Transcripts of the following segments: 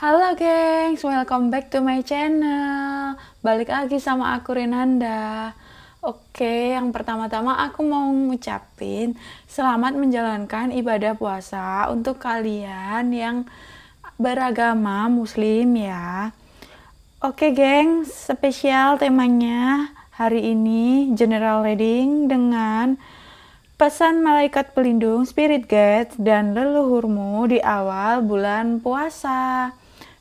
Halo gengs, welcome back to my channel. Balik lagi sama aku Renanda. Oke, yang pertama-tama aku mau ngucapin selamat menjalankan ibadah puasa untuk kalian yang beragama muslim ya. Oke gengs, spesial temanya hari ini general reading dengan pesan malaikat pelindung, spirit guides, dan leluhurmu di awal bulan puasa.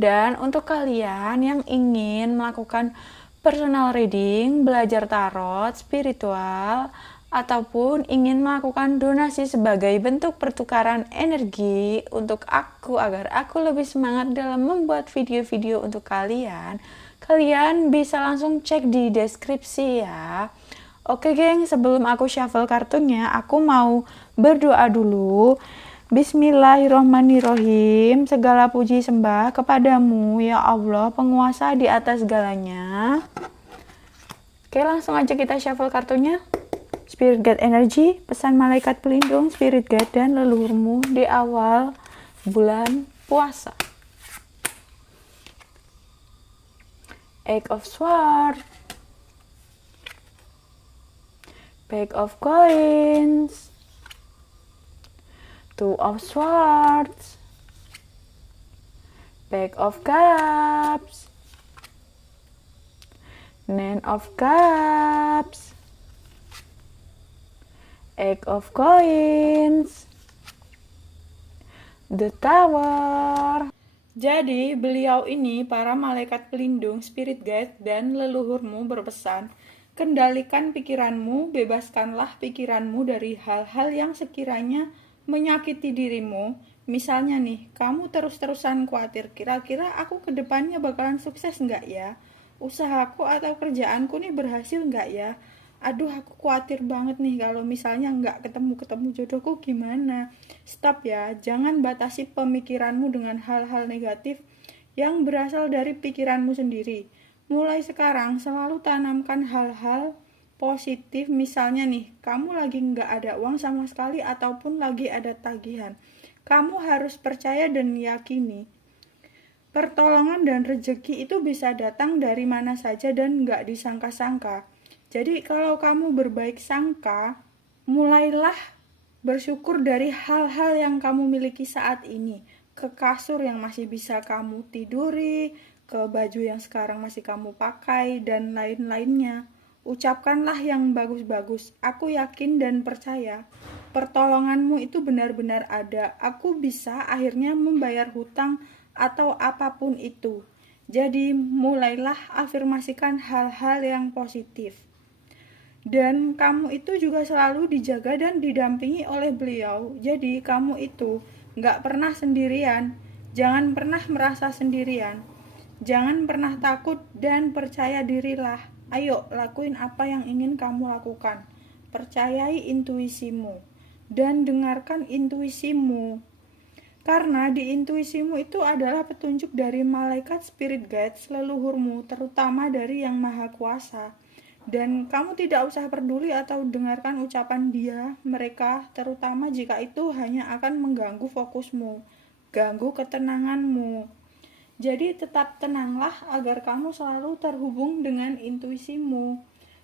Dan untuk kalian yang ingin melakukan personal reading, belajar tarot, spiritual, ataupun ingin melakukan donasi sebagai bentuk pertukaran energi untuk aku agar aku lebih semangat dalam membuat video-video untuk kalian, kalian bisa langsung cek di deskripsi ya. Oke geng, sebelum aku shuffle kartunya, aku mau berdoa dulu. Bismillahirrohmanirrohim. Segala puji sembah kepadamu ya Allah, penguasa di atas segalanya. Oke, langsung aja kita shuffle kartunya. Spirit Guide Energy, pesan malaikat pelindung, Spirit Guide dan leluhurmu di awal bulan puasa. Eight of Swords, Page of Coins, Two of Swords, Page of Cups, Nine of Cups, Eight of Coins, The Tower. Jadi beliau ini, para malaikat pelindung, spirit guide, dan leluhurmu berpesan, kendalikan pikiranmu, bebaskanlah pikiranmu dari hal-hal yang sekiranya menyakiti dirimu. Misalnya nih, kamu terus-terusan khawatir, kira-kira aku ke depannya bakalan sukses nggak ya? Usahaku atau kerjaanku nih berhasil nggak ya? Aduh, aku khawatir banget nih kalau misalnya nggak ketemu jodohku gimana? Stop ya, jangan batasi pemikiranmu dengan hal-hal negatif yang berasal dari pikiranmu sendiri. Mulai sekarang selalu tanamkan hal-hal positif, misalnya nih, kamu lagi nggak ada uang sama sekali ataupun lagi ada tagihan. Kamu harus percaya dan yakini pertolongan dan rezeki itu bisa datang dari mana saja dan nggak disangka-sangka. Jadi kalau kamu berbaik sangka, mulailah bersyukur dari hal-hal yang kamu miliki saat ini. Ke kasur yang masih bisa kamu tiduri, ke baju yang sekarang masih kamu pakai, dan lain-lainnya. Ucapkanlah yang bagus-bagus. Aku yakin dan percaya pertolonganmu itu benar-benar ada. Aku bisa akhirnya membayar hutang atau apapun itu. Jadi mulailah afirmasikan hal-hal yang positif. Dan kamu itu juga selalu dijaga dan didampingi oleh beliau. Jadi kamu itu gak pernah sendirian. Jangan pernah merasa sendirian. Jangan pernah takut dan percaya dirilah. Ayo lakuin apa yang ingin kamu lakukan. Percayai intuisimu dan dengarkan intuisimu. Karena di intuisimu itu adalah petunjuk dari malaikat spirit guides leluhurmu, terutama dari Yang Maha Kuasa. Dan kamu tidak usah peduli atau dengarkan ucapan mereka, terutama jika itu hanya akan mengganggu fokusmu, ganggu ketenanganmu. Jadi tetap tenanglah agar kamu selalu terhubung dengan intuisimu.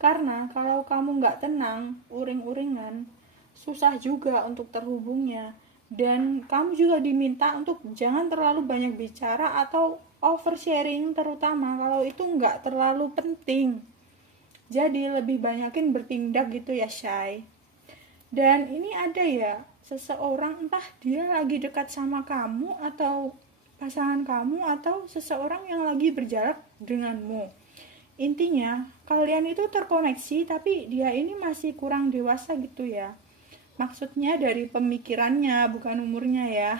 Karena kalau kamu nggak tenang, uring-uringan, susah juga untuk terhubungnya. Dan kamu juga diminta untuk jangan terlalu banyak bicara atau oversharing, terutama kalau itu nggak terlalu penting. Jadi lebih banyakin bertindak gitu ya, Shay. Dan ini ada ya, seseorang entah dia lagi dekat sama kamu atau pasangan kamu atau seseorang yang lagi berjarak denganmu. Intinya, kalian itu terkoneksi tapi dia ini masih kurang dewasa gitu ya. Maksudnya dari pemikirannya, bukan umurnya ya.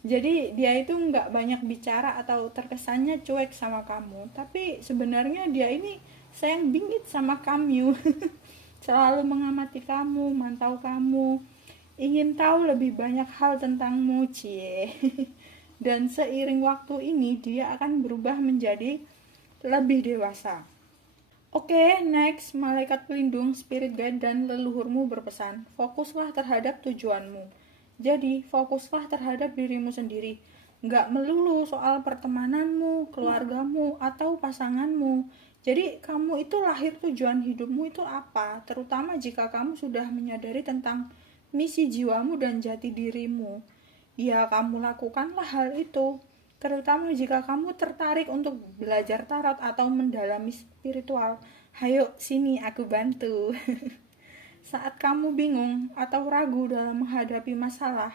Jadi dia itu nggak banyak bicara atau terkesannya cuek sama kamu. Tapi sebenarnya dia ini sayang bingit sama kamu. Selalu mengamati kamu, mantau kamu, ingin tahu lebih banyak hal tentangmu, cie. Dan seiring waktu ini dia akan berubah menjadi lebih dewasa. Oke, next, malaikat pelindung, spirit guide, dan leluhurmu berpesan, fokuslah terhadap tujuanmu. Jadi, fokuslah terhadap dirimu sendiri. nggak melulu soal pertemananmu, keluargamu, atau pasanganmu. Jadi kamu itu lahir, tujuan hidupmu itu apa, terutama jika kamu sudah menyadari tentang misi jiwamu dan jati dirimu. Ya kamu lakukanlah hal itu, terutama jika kamu tertarik untuk belajar tarot atau mendalami spiritual. Hayo sini aku bantu. Saat kamu bingung atau ragu dalam menghadapi masalah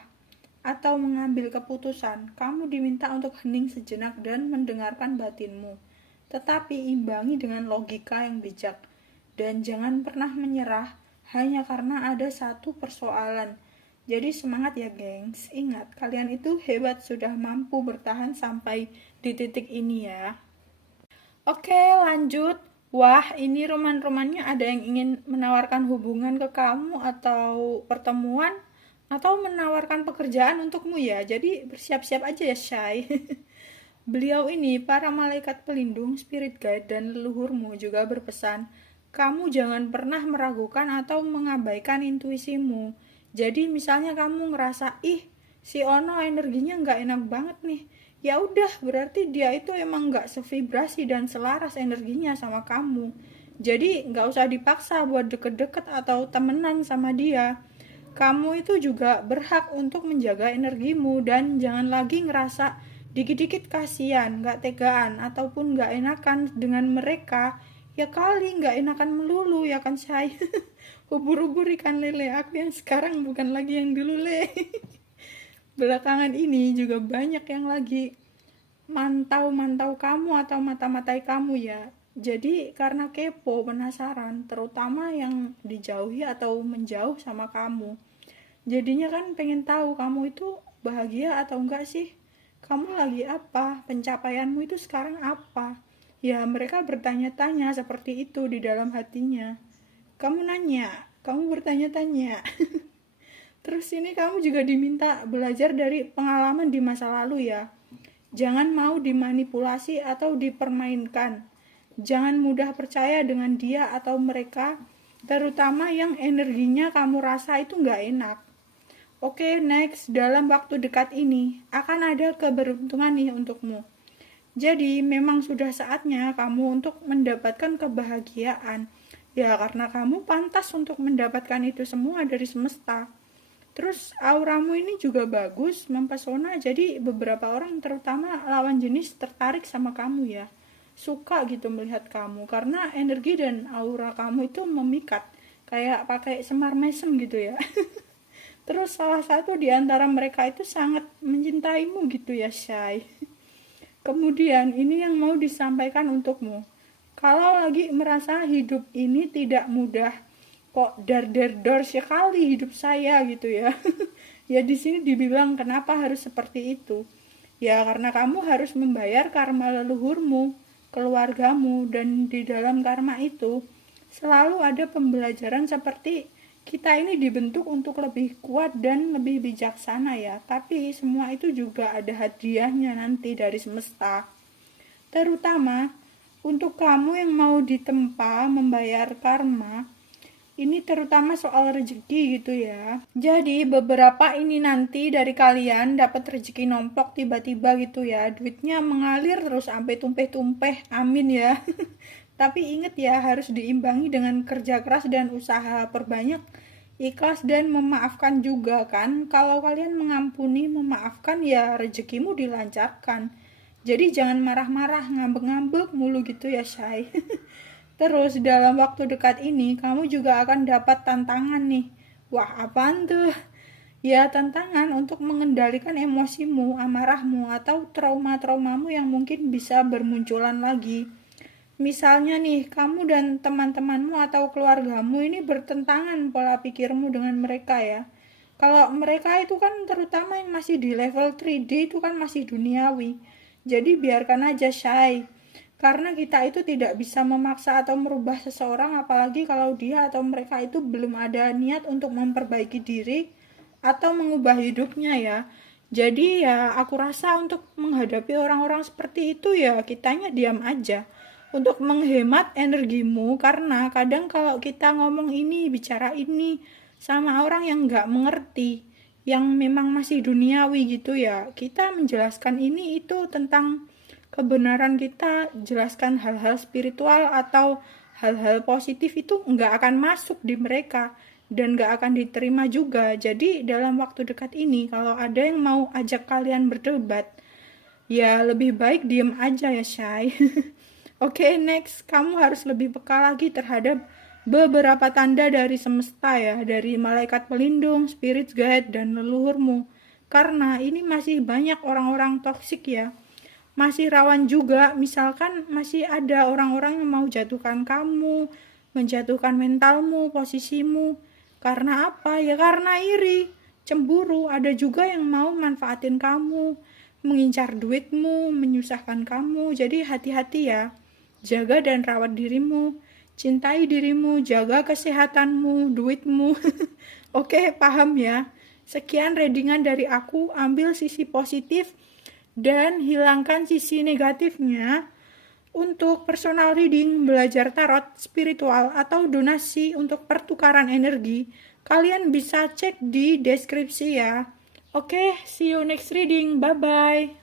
atau mengambil keputusan, kamu diminta untuk hening sejenak dan mendengarkan batinmu. Tetapi imbangi dengan logika yang bijak. Dan jangan pernah menyerah hanya karena ada satu persoalan. Jadi semangat ya gengs. Ingat, kalian itu hebat, sudah mampu bertahan sampai di titik ini ya. Oke, lanjut. Wah, ini roman-romannya ada yang ingin menawarkan hubungan ke kamu atau pertemuan atau menawarkan pekerjaan untukmu ya. Jadi bersiap-siap aja ya, Shay. Beliau ini, para malaikat pelindung, spirit guide, dan leluhurmu juga berpesan, kamu jangan pernah meragukan atau mengabaikan intuisimu. Jadi misalnya kamu ngerasa, ih, si Ono energinya nggak enak banget nih. Ya udah, berarti dia itu emang nggak sevibrasi dan selaras energinya sama kamu. Jadi nggak usah dipaksa buat deket-deket atau temenan sama dia. Kamu itu juga berhak untuk menjaga energimu dan jangan lagi ngerasa dikit-dikit kasihan, nggak tegaan, ataupun nggak enakan dengan mereka. Ya kali nggak enakan melulu ya kan saya. Ubur-ubur ikan lele, aku yang sekarang bukan lagi yang dulu le. Belakangan ini juga banyak yang lagi mantau-mantau kamu atau mata-matai kamu ya. Jadi karena kepo, penasaran, terutama yang dijauhi atau menjauh sama kamu. Jadinya kan pengen tahu kamu itu bahagia atau enggak sih? Kamu lagi apa? Pencapaianmu itu sekarang apa? Ya mereka bertanya-tanya seperti itu di dalam hatinya. Kamu nanya, kamu bertanya-tanya. Terus ini kamu juga diminta belajar dari pengalaman di masa lalu ya. Jangan mau dimanipulasi atau dipermainkan. Jangan mudah percaya dengan dia atau mereka, terutama yang energinya kamu rasa itu nggak enak. Oke, next, dalam waktu dekat ini akan ada keberuntungan nih untukmu. Jadi memang sudah saatnya kamu untuk mendapatkan kebahagiaan. Ya karena kamu pantas untuk mendapatkan itu semua dari semesta. Terus auramu ini juga bagus, mempesona, jadi beberapa orang terutama lawan jenis tertarik sama kamu ya. Suka gitu melihat kamu, karena energi dan aura kamu itu memikat, kayak pakai semar mesem gitu ya. Terus salah satu di antara mereka itu sangat mencintaimu gitu ya, Shay. Kemudian ini yang mau disampaikan untukmu. Kalau lagi merasa hidup ini tidak mudah, kok dar-dar-dor sekali hidup saya gitu ya. Ya di sini dibilang kenapa harus seperti itu. Ya karena kamu harus membayar karma leluhurmu, keluargamu, dan di dalam karma itu selalu ada pembelajaran seperti kita ini dibentuk untuk lebih kuat dan lebih bijaksana ya. Tapi semua itu juga ada hadiahnya nanti dari semesta. Terutama untuk kamu yang mau ditempa membayar karma, ini terutama soal rezeki gitu ya. Jadi beberapa ini nanti dari kalian dapat rezeki nomplok tiba-tiba gitu ya. Duitnya mengalir terus sampai tumpeh-tumpeh. Amin ya. Tapi ingat ya, harus diimbangi dengan kerja keras dan usaha perbanyak, ikhlas dan memaafkan juga kan. Kalau kalian mengampuni, memaafkan ya rezekimu dilancarkan. Jadi jangan marah-marah, ngambek-ngambek mulu gitu ya, Shay. Terus dalam waktu dekat ini kamu juga akan dapat tantangan nih. Wah, apaan tuh? Ya, tantangan untuk mengendalikan emosimu, amarahmu, atau trauma-traumamu yang mungkin bisa bermunculan lagi. Misalnya nih, kamu dan teman-temanmu atau keluargamu ini bertentangan pola pikirmu dengan mereka ya. Kalau mereka itu kan terutama yang masih di level 3D itu kan masih duniawi. Jadi biarkan aja, Shay. Karena kita itu tidak bisa memaksa atau merubah seseorang, apalagi kalau dia atau mereka itu belum ada niat untuk memperbaiki diri atau mengubah hidupnya ya. Jadi ya aku rasa untuk menghadapi orang-orang seperti itu ya kitanya diam aja. Untuk menghemat energimu, karena kadang kalau kita ngomong ini, bicara ini sama orang yang gak mengerti, yang memang masih duniawi gitu ya. Kita menjelaskan ini itu tentang kebenaran, kita jelaskan hal-hal spiritual atau hal-hal positif itu nggak akan masuk di mereka dan nggak akan diterima juga. Jadi dalam waktu dekat ini kalau ada yang mau ajak kalian berdebat, ya lebih baik diem aja ya Shay. Oke, next. Kamu harus lebih peka lagi terhadap beberapa tanda dari semesta ya, dari malaikat pelindung, spirit guide, dan leluhurmu. Karena ini masih banyak orang-orang toksik ya. Masih rawan juga, misalkan masih ada orang-orang yang mau jatuhkan kamu, menjatuhkan mentalmu, posisimu. Karena apa? Ya karena iri, cemburu. Ada juga yang mau manfaatin kamu, mengincar duitmu, menyusahkan kamu. Jadi hati-hati ya. Jaga dan rawat dirimu, cintai dirimu, jaga kesehatanmu, duitmu. Oke, paham ya? Sekian readingan dari aku, ambil sisi positif dan hilangkan sisi negatifnya. Untuk personal reading, belajar tarot, spiritual, atau donasi untuk pertukaran energi, kalian bisa cek di deskripsi ya. Oke, see you next reading. Bye-bye.